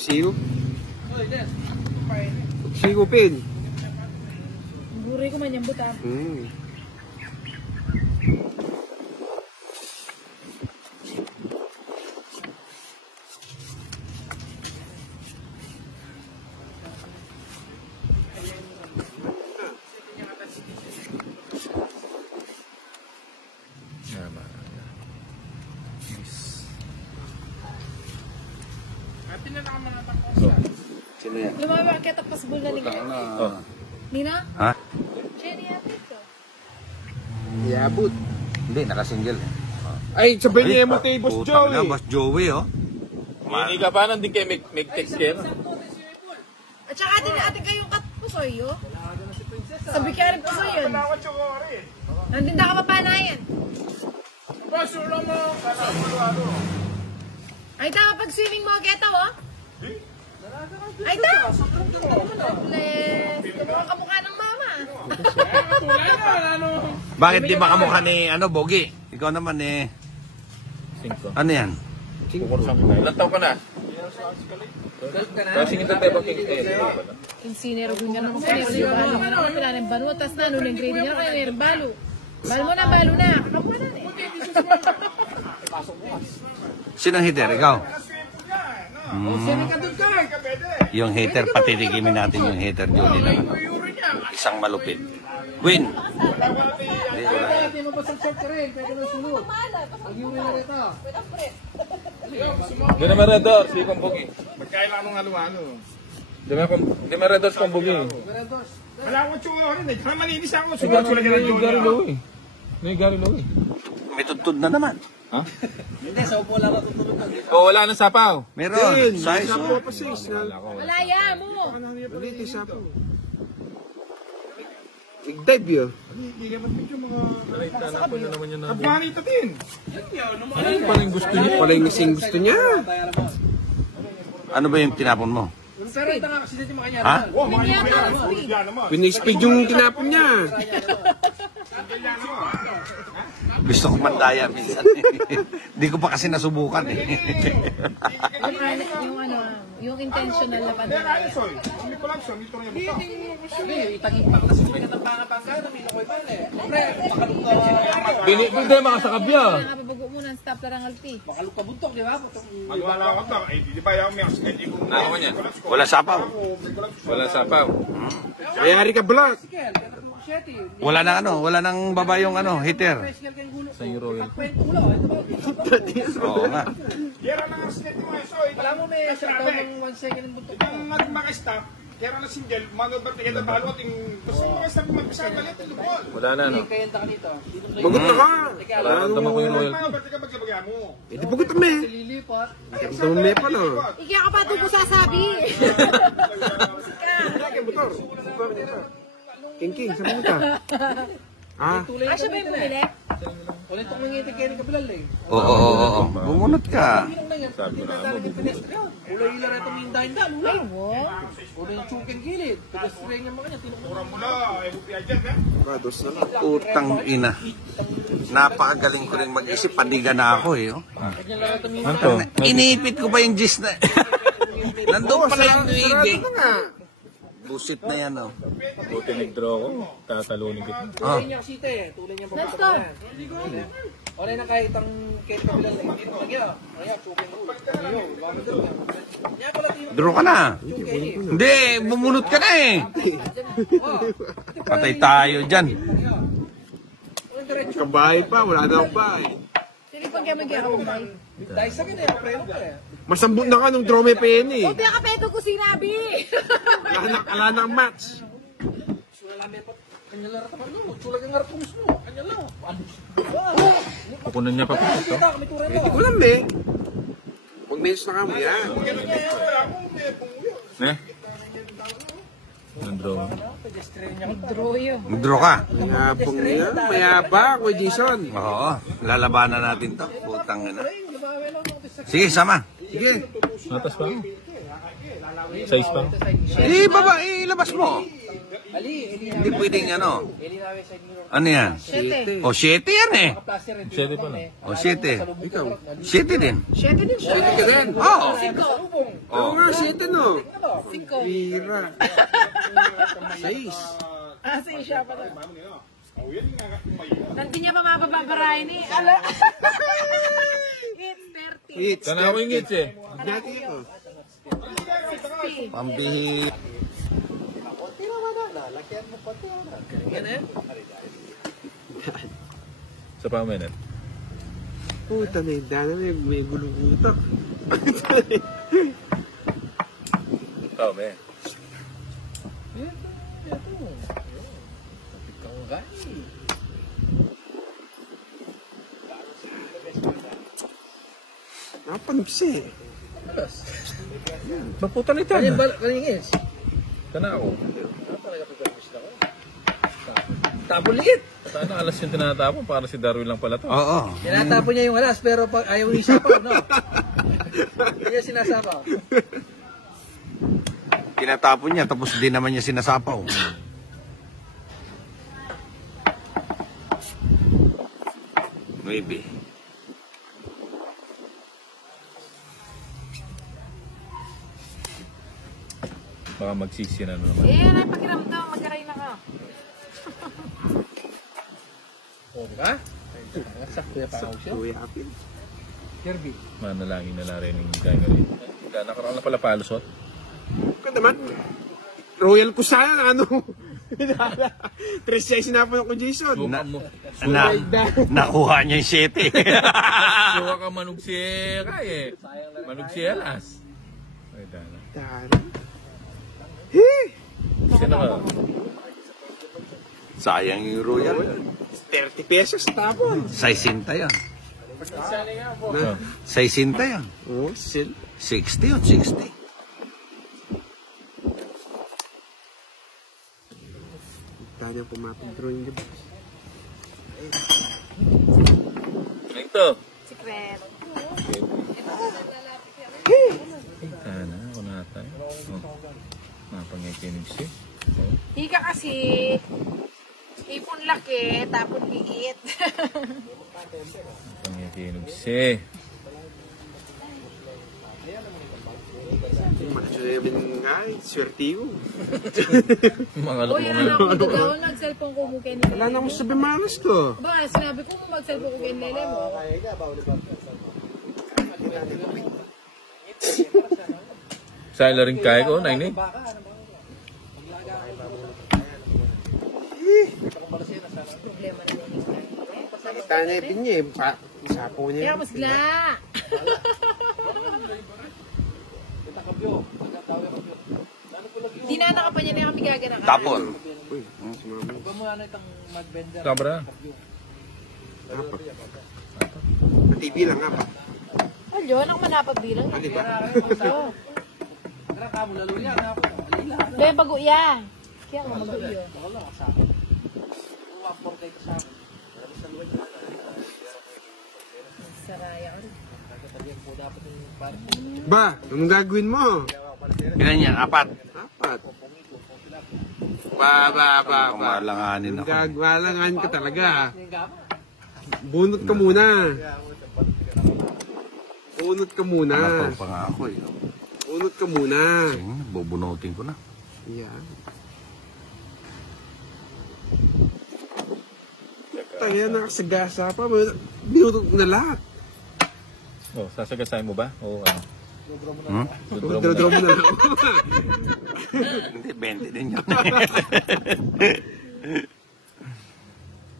Sigo. Sigo pin. Guri ko man yung buta. Sino yan? Lumaba kita pasbol na ligay. Nina? Ha? Jenny, yapit ko. Yabut. Hindi, nakasingle. Ay, sabay niya mo kay Boss Joey. Boss Joey, oh. Hindi ka pa, nandun kayo mag-text kayo. At saka atin kayong katpusoy, yo. Sabi ka rin pusoy yun. Nandun na ka mapanayan. Ay, tama pag swimming mo, ketaw, oh. Ay, tama. Tumukha kamukha ng mama. Bakit di makamukha ni, Bogi? Ikaw naman, ano yan? Ilan taon ka na? Kasi kita tayo ba Kinsinero ko nga naman kayo. Wala nang banutas na. Nung grade niya kayo, mayroon balo. Balo mo na, balo na. Kamu na eh. Sinang hater? Ikaw? Yung hater, patitigimin natin yung hater Johnny lang. Isang malupit. Win! Hindi naman red doors, di kong bugi. Magkailangan ng halo-halo. Di naman red doors kong bugi. Wala akong tsulo rin eh. Kaya malinis ako. Sugat ko lang yung Johnny. May Garilo eh. May tuntun na naman. Ha? Hindi, sa upo lang ako tutulog. O, wala nang sapaw. Meron. Size. Wala ya mo. Ulit yung sapo. Nag-dive yun. Hindi naman yung mga... Hanapin na naman yun na... At manita din. Ano yung paling gusto niya? Wala yung masing gusto niya. Ano ba yung tinapon mo? Ha? Pinispeed yung tinapon niya. Gusto ko mandaya minsan. Hindi ko pa kasi nasubukan eh. Yung intentional na panahon. Hindi, makasakab yan. Nakapabago mo ng stop lang alti. Makalukabuntok, di ba? Magwala ka eh, di ba yung may accident yung... Ano yan? Wala sapaw. Wala sapaw. Ayari ka black. Wala nang baba yung hater. Sa Euro yun. Oo nga. Kaya lang accident yung mga soy. Alam mo, may shutdown ng 1 second ng buntok. Yung mag-stop, kaya lang single, manobert ka na balot yung... Gusto yung mag-stop yung mag-stop galit, lubol. Wala na, no? Kaya ka dito. Bagot na ka. Tama ko yung royal. Manobert ka magsabagya mo. Eh, di bagot na eh. Lilipat. Ito may pala. Iki ka pa ito ko sasabi. Motor. King, saan mo ka? Asya ba yung bumili? Ulit itong mangitig kayo ng kabilal eh. Oo. Bumunot ka. Sabi ko na mo, Ula-ila rin itong hindahin-dahan. Ula. Ay, wow. Ula yung chukeng gilid. Pedestrian niya mga niya. mura mo na, ay buti dyan, ha? Kados na lang. Utang ina. Napakagaling ko rin mag-isip. Pandiga na ako eh. Iniipit ko pa yung gis na. Nandun pala yung tuwigi. Busit na yan, oh. Buti nag-draw ko, tatalunin kita. Tulay niya kasi ito eh. Tulay niya Let's go. Wala na kahit ang kahit kabilal eh. Lagi ah. Ayan, chukeng ulo. Ayaw, bakit ito? Yan pala tino. Draw ka na. Hindi, bumunot ka na eh. Patay tayo dyan. Kabay pa, wala na akong bahay. Sige pag kaya mag-iakabay. Dahil sa akin eh, preno ka eh. Masambot na ka nung drome pen eh. O, piya ka peto ko sinabi. Ala na ang match. Sulalami pa. Kanya lang rata pa rin. Sulag ang harap ko mismo. Kanya lang. Kukunan niya pa po ito. Hindi ko alam eh. Mag-mention na kami yan. Eh? Nag-draw. Draw yun. Mag-draw ka. Mayabang niya. Mayabang, Kuya Jason. Oo, lalabanan natin to. Putang ina. Sige, sama. Sige. Natas pa? Size pa? Ilabas mo. Hindi pwedeng ano. Eli namin side mirror. Ano yan? 7. O, 7 yan eh. Plaster rin. 7 pa na. O, 7. Ikaw. 7 din. 7 din siya. Ka din. Oo. 5. Oo nga, 7 no. 5. Bira. 6. Ah, sige siya pala. Hindi niya pa mapapabarahin eh. Ala. It's 30. Hits. Tanaw yung hits eh. Dati ito. 60. Pambihi. Yan eh. Sa pamenet. Puta na yung dana, may gulong utak. Pame. Napansin. Maputan ito Ano na. yung balingis? Tanaw. Tapon liit. Sana alas yung tinatapon para si Darwin lang pala to. Oo. Tinatapon niya yung alas pero pag ayaw niya isapaw, no? Hindi niya sinasapaw. Tinatapon niya, tapos di naman niya sinasapaw. Maybe. Baka magsisi na naman. Eh, ano yung pakiramdam? Mag-aray na ka. O, diba? Sakto yung pangaw siya. Kuya Apil. Kirby. Manalangin na lang rin yung kaya rin. Nakaraan na pala palusot. Ka naman. Royal ko sana, ano? 3-6 na po ko, Jason. Suka mo. Nakuha niya yung 7. Suka ka manugsira eh. Manugsiras. Ay, dana. Tara. Hey! Sino ka? Sayang yung Royal. 30 pesos tapon. 60 yan. Oh. 60 yan. Oh, sil. 60 o 60. Tayo pumapag-drawing diba? Ito. Secret. Dana, ako natan. Napangikinig siya. Hika kasi. Ipon laki, tapon liit. Napangikinig siya. Maksudnya nga, swertigo. Mga Uy, loko anak ko, na. gagawin nag-cellphone ko mo kay Nele. Wala na akong sabi malas ko. Ba, sinabi ko mag-cellphone ko kay Nele mo. Sa'yo rin kaya ko, Naini. Problema na yun. Tanay din niya eh. Sapo Kaya niya. mas gla. Dinana ka pa niya na kami gagana ka. Tapon. Uy, sumama. Huwag mo ano itong magbender. Kabra. Apat. TV lang nga pa. Alyo, anak manapagbilang. Ano ba? Oo. Tara ka mo, lalo yan. Alila. Be, baguya. Kaya nga maguyo. Wala ka sa akin. Uwapor kayo sa akin. Saraya ko. Katabihan po dapat yung parang Ba, anong gagawin mo? Ilan yan? 4. Apat. Ba. Kumalanganin ako. Gagwalangan ka talaga. yung gama. Bunot ka muna. Bunot ka muna. Nakaw pa nga ako eh. Bunot ka muna. Sige, bubunutin ko na. Yan. Tayo nakasagasa pa. Binutot na lahat. Oh, sasagasahin mo ba? O ano? Hmm? Dodro mo na lang. Hindi, 20 din yun.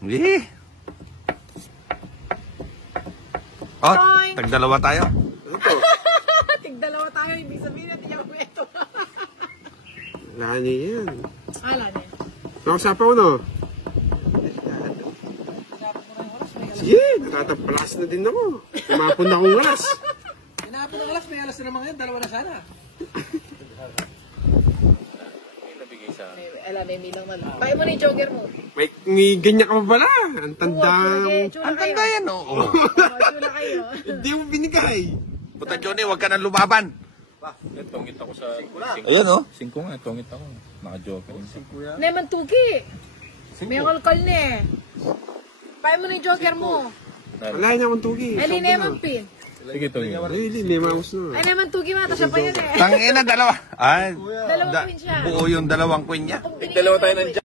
Hindi. Oh, Toing! tagdalawa tayo. Ano to? Tigdalawa tayo, ibig sabihin natin yung kwento. Wala niya yan. Ala na. Nakasapa ko no? Sige, nakatapalas na din ako. Tumapon na akong alas. Hinapon ng alas, may alas na naman yan. Dalawa na sana. Nabigay sa Ala, may milang na lang. Bahay mo na yung jogger mo. May ganyan ka pa pala. Ang tanda mo. Ang tanda yan, oo. Chula kayo. Hindi mo binigay. Puta Johnny, huwag ka nang lumaban. Tongit ako sa... Ayan oh. 5 nga, tongit ako. Naka-joker. Neman tugi. May alcohol na eh. Pahay mo na yung joker mo. Wala niya akong tugi. Ali neman pin. Sige, tongit. Ay, hindi, may mouse na. Ay neman tugi mata siya pa yun eh. Tangina, dalawa. Ay, Dalawang queen siya. buo yung dalawang queen niya. Dalawa tayo ng